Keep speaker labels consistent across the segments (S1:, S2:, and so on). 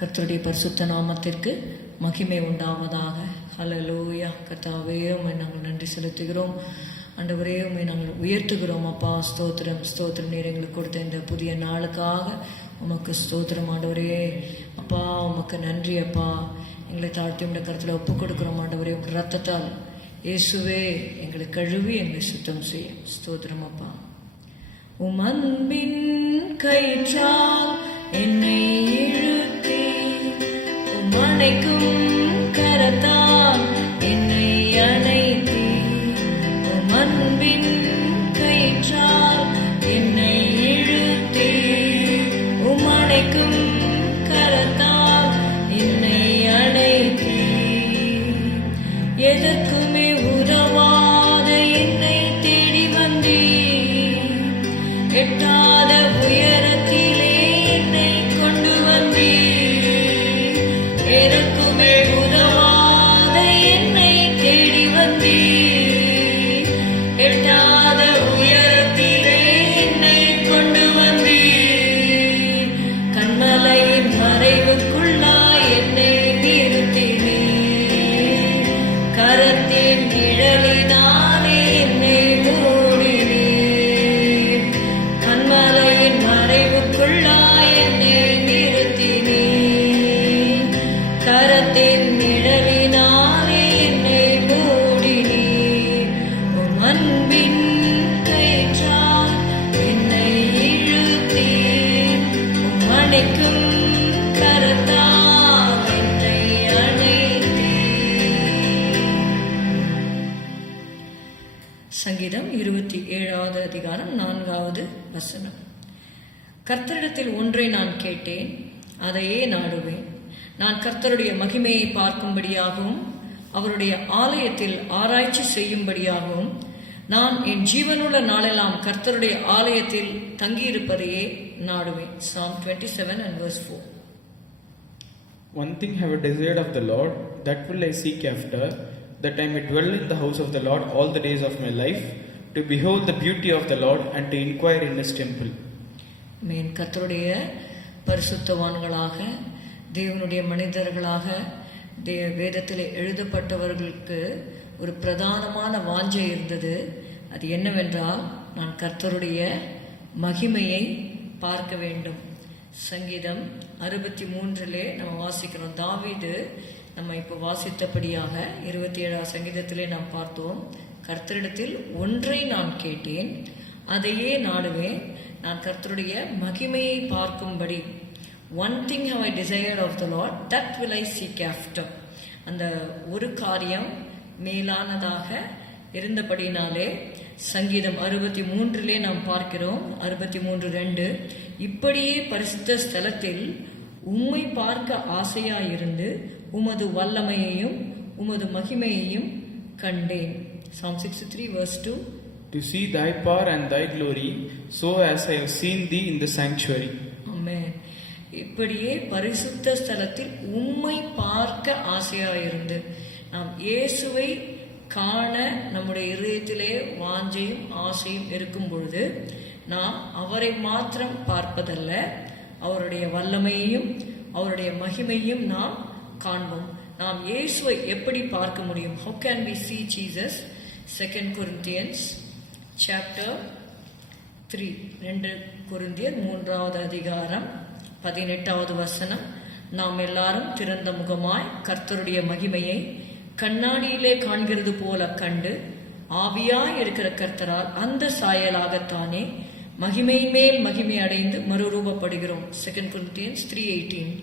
S1: கர்த்தருடைய பரிசுத்த நாமத்திற்கு மகிமை உண்டாவதாக. ஹalleluya கர்த்தாவே உண்மை நாங்கள் நன்றி செலுத்துகிறோம். ஆண்டவரே உண்மை நாங்கள் உயர்த்துகிறோம். அப்பா ஸ்தோத்திரம் ஸ்தோத்திரம். நீர் எங்களுக்கு கொடுத்த இந்த புதிய நாளுக்காக உமக்கு ஸ்தோத்திரம் ஆண்டவரே. அப்பா உமக்கு நன்றி அப்பா. எங்களை தாழ்த்தி உண்ட கருத்தில் ஒப்பு கொடுக்குறோம் ஆண்டவரே. உங்கள் ரத்தத்தால் இயேசுவே எங்களை கழுவி எங்களை சுத்தம் செய்யும் ஸ்தோத்திரம் அப்பா. உமன்பின் கயிற்றால் என்னை அணைக்கும் கரத்தால் என்னை அணைத்தீ உம் அன்பின் கயிற்றால் என்னை இழுத்தீ உம் அணைக்கும் கரத்தால் என்னை அணைத்தீ. எதற்குமே வசனம். கர்த்தரிடத்தில் ஒன்றை நான் கேட்டேன் அதையே நாடுவேன். நான் கர்த்தருடைய மகிமையை பார்க்கும்படியாகவும் அவருடைய ஆலயத்தில் ஆராய்ச்சி செய்யும்படியாகவும் நான் என் ஜீவனுள்ள நாளெல்லாம் கர்த்தருடைய ஆலயத்தில் தங்கியிருப்பதையே நாடுவேன். Psalm twenty seven and verse four
S2: one thing have I of the Lord that will I seek after that I may dwell in the house of the Lord all the days of my life to behold the beauty of the Lord and to enquire in his temple
S1: மீன் கத்தருடைய கர்த்தருடைய பரிசுத்தவான்களாக தேவனுடைய மனிதர்களாக தே வேதத்தில் எழுதப்பட்டவர்களுக்கு ஒரு பிரதானமான வாஞ்சை இருந்தது. அது என்னவென்றால் நான் கர்த்தருடைய மகிமையை பார்க்க வேண்டும். சங்கீதம் அறுபத்தி மூன்றிலே நம்ம வாசிக்கிறோம். தாவீது நம்ம இப்போ வாசித்தபடியாக இருபத்தி ஏழாம் சங்கீதத்திலே நாம் பார்த்தோம். கர்த்தரிடத்தில் ஒன்றை நான் கேட்டேன் அதையே நாடுவேன். நான் கர்த்தருடைய மகிமையை பார்க்கும்படி. One thing have I desire of the Lord that will I seek after அந்த ஒரு காரியம் மேலானதாக இருந்தபடினாலே சங்கீதம் அறுபத்தி மூன்றிலே நாம் பார்க்கிறோம் அறுபத்தி மூன்று ரெண்டு. இப்படியே பரிசுத்த ஸ்தலத்தில் உம்மை பார்க்க ஆசையாயிருந்து உமது வல்லமையையும் உமது மகிமையையும் கண்டேன். Sixty three verse two
S2: To see thy power and thy glory, so as I have seen thee in the sanctuary.
S1: ஆமென் இப்படியே பரிசுத்த ஸ்தலத்தில் உம்மை பார்க்க ஆசையாயிருந்து நாம் இயேசுவை காண நம்முடைய இதயத்திலே வாஞ்சையும் ஆசையும் இருக்கும் பொழுது நாம் அவரை மாத்திரம் பார்ப்பதல்ல அவருடைய வல்லமையையும் அவருடைய மகிமையும் நாம் காண்போம். நாம் இயேசுவை எப்படி பார்க்க முடியும்? How can we see jesus? Second Corinthians chapter three ரெண்டு கொரிந்தியர் மூன்றாவது அதிகாரம் பதினெட்டாவது வசனம். நாம் எல்லாரும் திறந்த முகமாய் கர்த்தருடைய மகிமையை கண்ணாடியிலே காண்கிறது போல கண்டு ஆவியாய் இருக்கிற கர்த்தரால் அந்த சாயலாகத்தானே மகிமை மேல் மகிமை அடைந்து மறுரூபப்படுகிறோம். Second Corinthians three eighteen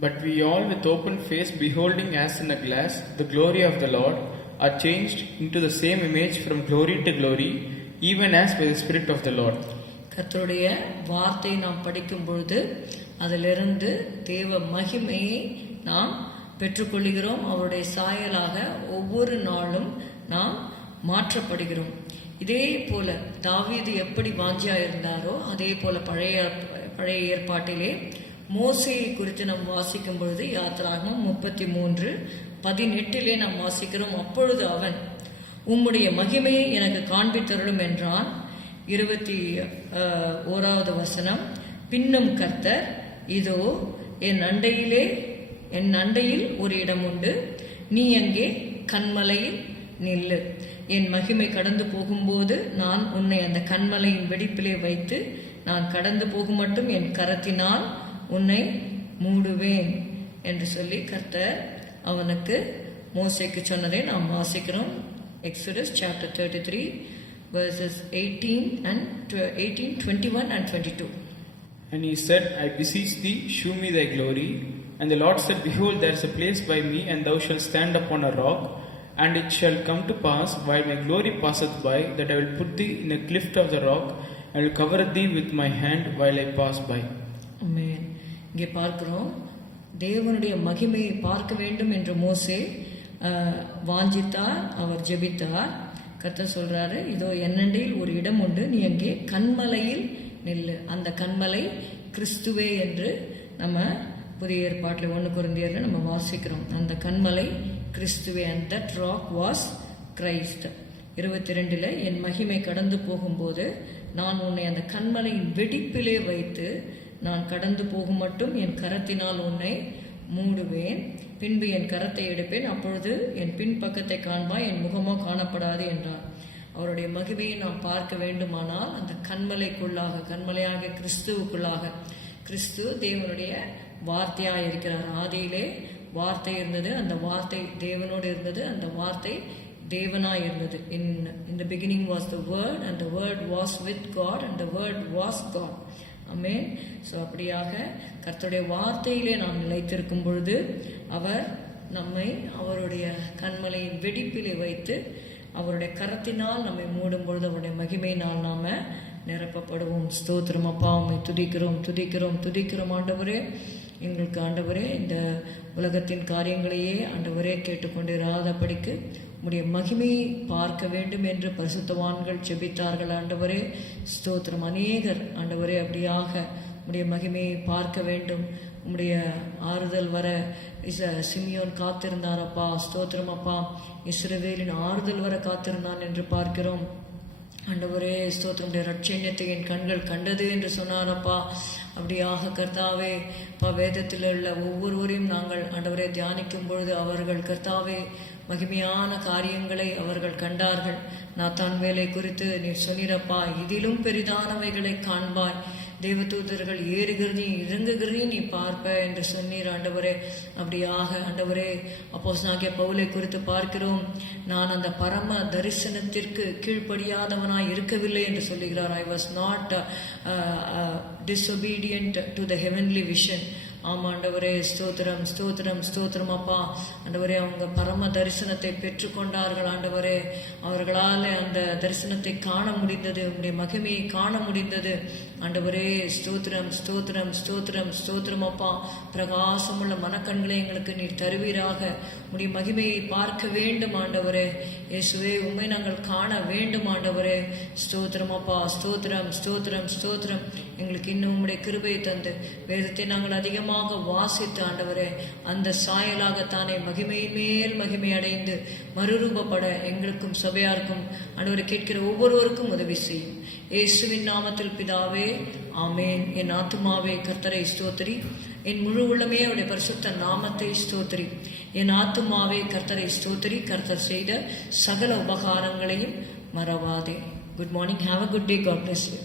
S2: but we all with open face beholding as in a glass the glory of the Lord are changed into the same image from glory to glory, even as by the Spirit of the Lord.
S1: கர்த்தருடைய வார்த்தை நாம் படிக்கும் பொழுது அதிலிருந்து தேவ மகிமையை நாம் பெற்றுக்கொள்கிறோம் அவருடைய சாயலாக ஒவ்வொரு நாளும் நாம் மாற்றப்படுகிறோம் இதே போல தாவீது எப்படி வாஞ்சியா இருந்தாரோ அதே போல பழைய பழைய ஏற்பாட்டிலே மோசையை குறித்து நாம் வாசிக்கும் பொழுது யாத்திராகமும் முப்பத்தி மூன்று பதினெட்டிலே நாம் வாசிக்கிறோம் அப்பொழுது அவன் உம்முடைய மகிமையை எனக்கு காண்பித்தருளும் என்றான். இருபத்தி ஓராவது வசனம் பின்னும் கர்த்தர் இதோ என் அண்டையிலே என் அண்டையில் ஒரு இடம் உண்டு. நீ அங்கே கண்மலையில் நில்லு. என் மகிமை கடந்து போகும்போது நான் உன்னை அந்த கண்மலையின் வெடிப்பிலே வைத்து நான் கடந்து போகும் மட்டும் என் கரத்தினால் உன்னை மூடுவேன் என்று சொல்லி கர்த்தர் அவனுக்கு மோசேக்கு சொன்னதை நாம் வாசிக்கிறோம் Exodus chapter thirty three verses eighteen and eighteen twenty one and twenty two
S2: And he said, I beseech thee, shew me thy glory. And the Lord said, Behold, there is a place by me, and thou shalt stand upon a rock. And it shall come to pass, while my glory passeth by, that I will put thee in a cleft of the rock, and will cover thee with my hand while I pass by.
S1: Amen இங்கே பார்க்குறோம். தேவனுடைய மகிமையை பார்க்க வேண்டும் என்று மோசே வாஞ்சித்தார் அவர் ஜெபித்தார். கத்த சொல்கிறாரு இதோ என்னண்டையில் ஒரு இடம் உண்டு நீ அங்கே கண்மலையில் நில்லு. அந்த கண்மலை கிறிஸ்துவே என்று நம்ம புதிய ஏற்பாட்டில் ஒன்று குருந்தியர்கள் நம்ம வாசிக்கிறோம். அந்த கண்மலை கிறிஸ்துவே and that rock was Christ இருபத்தி ரெண்டில் என் மகிமை கடந்து போகும்போது நான் உன்னை அந்த கண்மலையின் வெடிப்பிலே வைத்து நான் கடந்து போகும் மட்டும் என் கரத்தினால் உன்னை மூடுவேன். பின்பு என் கரத்தை எடுப்பேன். அப்பொழுது என் பின்பக்கத்தை காண்பாய் என் முகமோ காணப்படாது என்றார். அவருடைய மகிமையை நாம் பார்க்க வேண்டுமானால் அந்த கண்மலைக்குள்ளாக கண்மலையாக கிறிஸ்துவுக்குள்ளாக கிறிஸ்து தேவனுடைய வார்த்தையாக இருக்கிறார். ஆதியிலே வார்த்தை இருந்தது அந்த வார்த்தை தேவனோடு இருந்தது அந்த வார்த்தை தேவனாய் இருந்தது. In the beginning was the word and the word was with God and the word was God அமே ஸோ அப்படியாக கர்த்தருடைய வார்த்தையிலே நாம் நிலைத்திருக்கும் பொழுது அவர் நம்மை அவருடைய கண்மலையின் வெடிப்பிலே வைத்து அவருடைய கரத்தினால் நம்மை மூடும் பொழுது அவருடைய மகிமையினால் நாம் நிரப்பப்படுவோம். ஸ்தோத்திரம் அப்பா உண்மை துதிக்கிறோம் துதிக்கிறோம் துதிக்கிறோம் ஆண்டவரே. எங்களுக்கு ஆண்டவரே இந்த உலகத்தின் காரியங்களையே ஆண்டவரே கேட்டுக்கொண்டிராதபடிக்கு உம்முடைய மகிமையை பார்க்க வேண்டும் என்று பரிசுத்தவான்கள் ஜெபித்தார்கள் ஆண்டவரே. ஸ்தோத்திரம். அநேகர் ஆண்டவரே அப்படியாக உம்முடைய மகிமையை பார்க்க வேண்டும். உம்முடைய ஆறுதல் வர இச சிமியோன் காத்திருந்தாரப்பா ஸ்தோத்திரம் அப்பா. இஸ்ரவேலின் ஆறுதல் வர காத்திருந்தான் என்று பார்க்கிறோம். ஆண்டவரே ஸ்தோத்திரமுடைய ரட்சண்யத்தை என் கண்கள் கண்டது என்று சொன்னாரப்பா. அப்படியாக கர்த்தாவே அப்பா வேதத்தில் உள்ள ஒவ்வொருவரையும் நாங்கள் ஆண்டவரை தியானிக்கும் பொழுது அவர்கள் கர்த்தாவே மகிமையான காரியங்களை அவர்கள் கண்டார்கள். நாத்தான் வேலை குறித்து நீ சொன்னிரப்பா இதிலும் பெரிதானவைகளை காண்பாய். தேவதூதர்கள் ஏறுகிறதையும் இறங்குகிறதையும் நீ பார்ப்ப என்று சொன்னீர் ஆண்டவரே. அப்படியாக ஆண்டவரே அப்போஸ் நாகிய பவுலை குறித்து பார்க்கிறோம். நான் அந்த பரம தரிசனத்திற்கு கீழ்ப்படியாதவனாய் இருக்கவில்லை என்று சொல்லுகிறார். I was not disobedient to the heavenly vision ஆமா ஆண்டவரே ஸ்தோத்திரம் ஸ்தோத்திரம் ஸ்தோத்திரம் அப்பா. ஆண்டவரே அவங்க பரம தரிசனத்தை பெற்றுக்கொண்டார்கள் ஆண்டவரே. அவர்களால் அந்த தரிசனத்தை காண முடிந்தது உங்களுடைய மகிமையை காண முடிந்தது. ஆண்டவரே ஸ்தோத்திரம் ஸ்தோத்திரம் ஸ்தோத்திரம் ஸ்தோத்திரம் அப்பா. பிரகாசமுள்ள மனக்கண்களை எங்களுக்கு நீர் தருவீராக. உடைய மகிமையை பார்க்க வேண்டும் ஆண்டவரே. இயேசுவே உண்மை நாங்கள் காண வேண்டும் ஆண்டவரே. ஸ்தோத்திரம் அப்பா ஸ்தோத்திரம் ஸ்தோத்திரம் ஸ்தோத்திரம். எங்களுக்கு இன்னும் உங்களுடைய கிருபையை தந்து வேதத்தை நாங்கள் அதிகமாக வாசித்து ஆண்டவரே அந்த சாயலாகத்தானே மகிமையின் மேல் மகிமை அடைந்து மறுரூபப்பட எங்களுக்கும் சபையாருக்கும் ஆண்டவரை கேட்கிற ஒவ்வொருவருக்கும் உதவி செய்யும். இயேசுவின் நாமத்தில் பிதாவே ஆமேன். என் ஆத்துமாவே கர்த்தரை ஸ்தோத்திரி. என் முழு உள்ளமே அவருடைய பரிசுத்த நாமத்தை ஸ்தோத்திரி. என் ஆத்துமாவே கர்த்தரை ஸ்தோத்திரி. கர்த்தர் செய்த சகல உபகாரங்களையும் மறவாதே. Good morning have a good day God bless you